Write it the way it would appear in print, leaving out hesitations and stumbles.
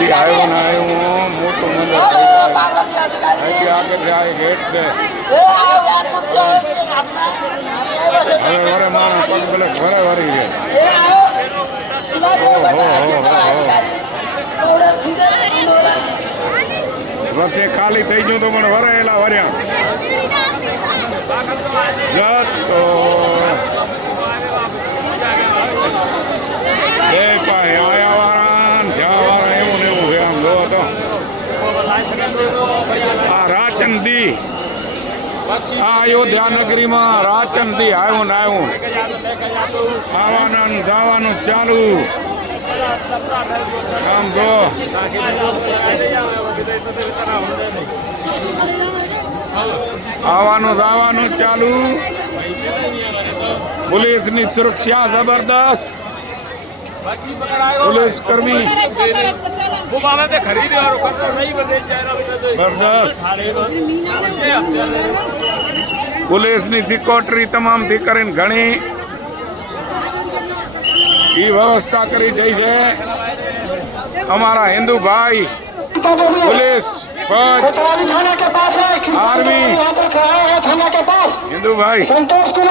અહીંથી આવ્યો ને આવ્યો મોટું મંદિર થઈ જાય. અહીંથી આગળ જાય ગેટ છે. હવે વરે માણસ પગ બલક વરે વરી છે. વર્ષે ખાલી થઈ ગયું તો પણ વરેલા વર્યા જતો બે પાસે આયા વાળા જ્યાં વાળા એવું ને એવું છે. આમ જોવો તો આ રાચંદી આ અયોધ્યા નગરીમાં રાચંદી આવ્યું ને આવ્યું આવવાનું જવાનું ચાલુ. આમ જો આવવાનું જવાનું ચાલુ. પોલીસની સુરક્ષા જબરદસ્ત. पुलिस कर्मी जबरदस्त. पुलिस ની સિક્યોરિટી તમામ થી કરીને ઘણી વ્યવસ્થા કરી જઈ છે. અમારા હિન્દુ ભાઈ पुलिस आर्मी हिंदू भाई